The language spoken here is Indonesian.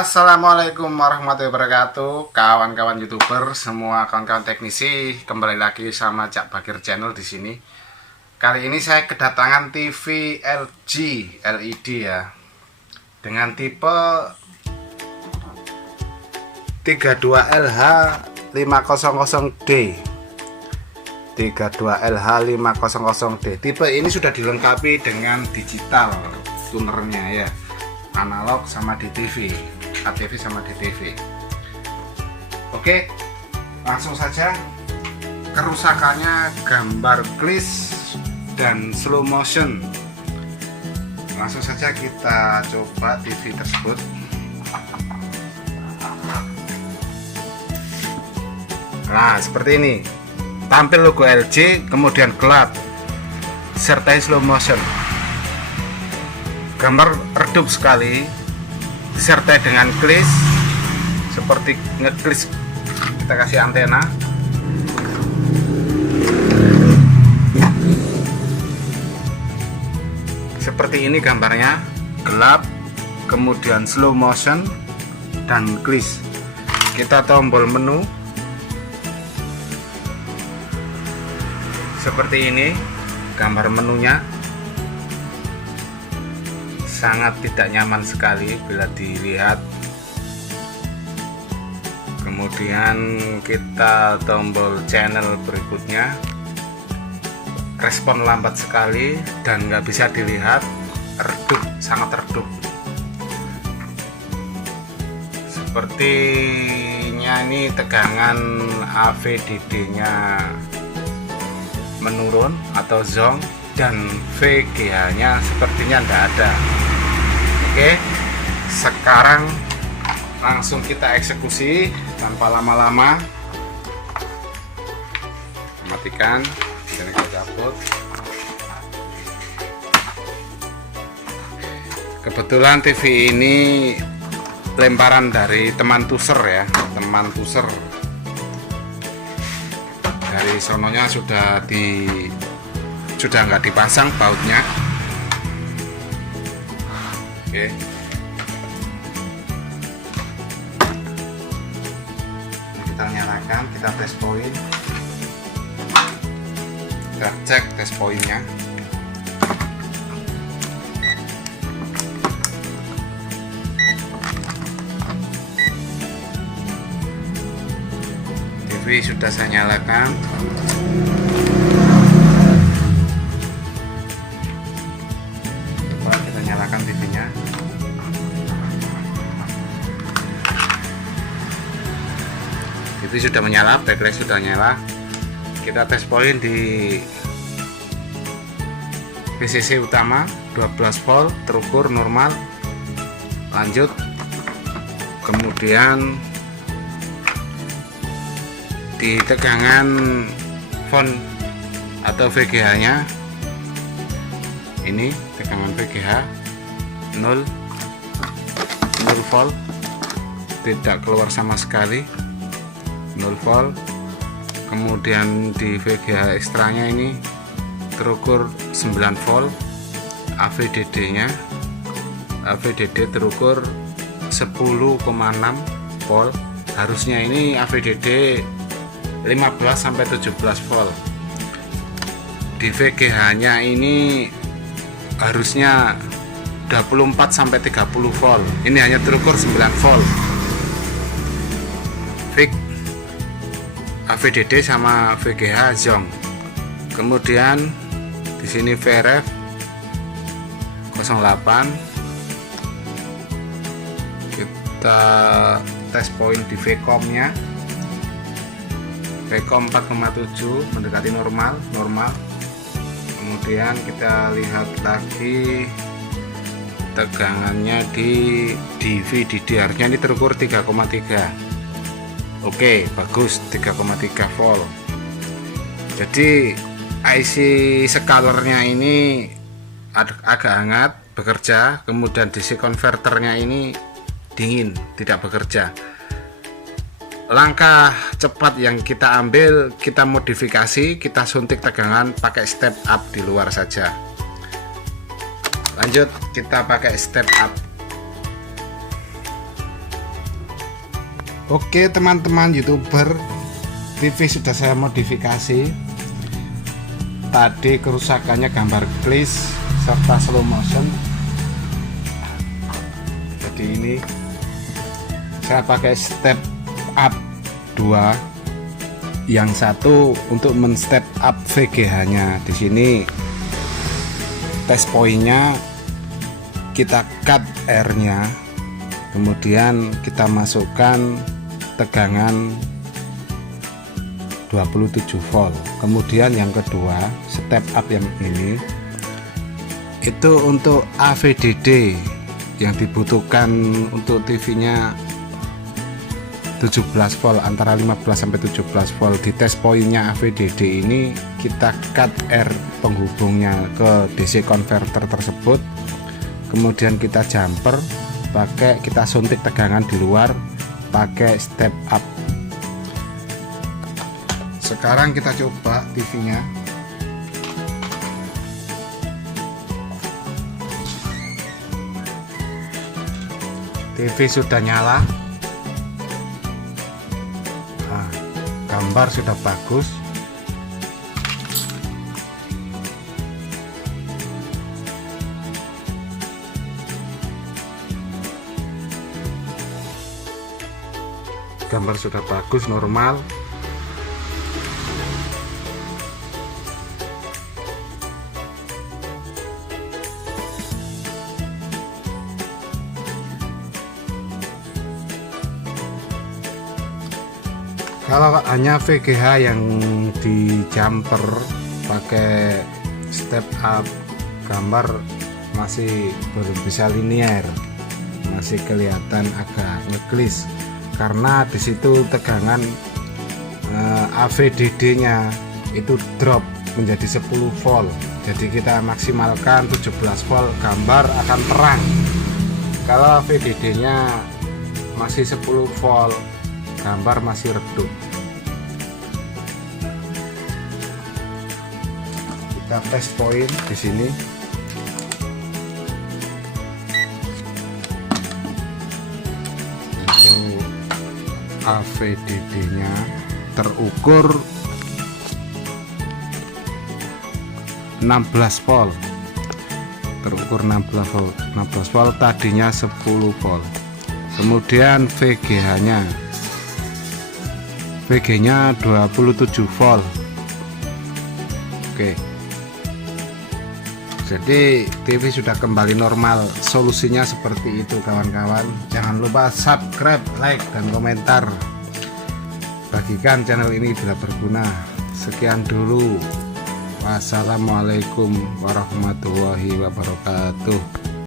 Assalamualaikum warahmatullahi wabarakatuh, kawan-kawan YouTuber, semua kawan-kawan teknisi, kembali lagi sama Cak Bakir Channel di sini. Kali ini saya kedatangan TV LG LED ya, dengan tipe 32LH 500D. 32LH500D. Tipe ini sudah dilengkapi dengan digital tunernya ya, analog sama DTV, ATV sama DTV. Oke, langsung saja. Kerusakannya gambar klis dan slow motion. Langsung saja kita coba TV tersebut. Nah, seperti ini. Tampil logo LG, kemudian gelap, sertai slow motion. Gambar redup sekali, disertai dengan klis, seperti ngeklis kita kasih antena. Seperti ini gambarnya, gelap, kemudian slow motion dan klis. Kita tombol menu seperti ini, gambar menunya. Sangat tidak nyaman sekali bila dilihat. Kemudian kita tombol channel berikutnya, respon lambat sekali dan nggak bisa dilihat, redup, sangat redup. Sepertinya ini tegangan AVDD nya menurun atau zonk, dan VGA nya sepertinya tidak ada. Oke, sekarang langsung kita eksekusi tanpa lama-lama. Matikan, dan kita cabut. Kebetulan TV ini lemparan dari teman tuser ya, teman tuser. Dari sononya sudah nggak dipasang bautnya. Oke. Kita nyalakan, kita tes poin. Kita cek tes poinnya. TV sudah saya nyalakan. Coba kita nyalakan TV-nya. TV sudah menyala, backlight sudah nyala. Kita tes poin di VCC utama 12 volt, terukur normal. Lanjut. Kemudian di tegangan font atau VGH nya, ini tegangan VGH 0 volt, tidak keluar sama sekali, 0 volt. Kemudian di VGH ekstranya ini terukur 9 volt. AVDD nya, AVDD terukur 10,6 volt. Harusnya ini AVDD 15 sampai 17 volt. Di VGH nya ini harusnya 24 sampai 30 volt. Ini hanya terukur 9 volt. AVDD sama VGH zonk. Kemudian di sini VRF 08. Kita tes poin di VCOM nya. VCOM 4,7 mendekati normal. Kemudian kita lihat lagi tegangannya di DVDR nya, ini terukur 3,3. Oke, bagus, 3,3 volt. Jadi IC scalernya ini agak hangat bekerja, kemudian DC converternya ini dingin, tidak bekerja. Langkah cepat yang kita ambil, kita modifikasi, kita suntik tegangan pakai step up di luar saja. Lanjut, kita pakai step up. Oke teman-teman YouTuber, TV sudah saya modifikasi. Tadi kerusakannya gambar glitch serta slow motion. Jadi ini saya pakai step up 2. Yang satu untuk men-step up VGH-nya. Di sini test point-nya kita cut R-nya, kemudian kita masukkan tegangan 27 volt. Kemudian yang kedua, step up yang ini itu untuk AVDD yang dibutuhkan untuk TV-nya 17 volt, antara 15 sampai 17 volt. Di test point-nya AVDD ini kita cut R penghubungnya ke DC converter tersebut, kemudian kita jumper kita suntik tegangan di luar pakai step up. Sekarang kita coba TV-nya. TV sudah nyala. Gambar sudah bagus. Gambar sudah bagus, normal. Kalau hanya VGH yang di jumper pakai step up, gambar masih belum bisa linear, masih kelihatan agak ngeglis karena di situ tegangan AVDD-nya itu drop menjadi 10 volt. Jadi kita maksimalkan 17 volt, gambar akan terang. Kalau AVDD-nya masih 10 volt, gambar masih redup. Kita test point di sini. Untuk AVDD-nya terukur 16 volt. Terukur 16 volt. 16 volt tadinya 10 volt. Kemudian VGH-nya 27 volt. Oke. Jadi TV sudah kembali normal. Solusinya seperti itu kawan-kawan. Jangan lupa subscribe, like, dan komentar. Bagikan channel ini bila berguna. Sekian dulu. Wassalamualaikum warahmatullahi wabarakatuh.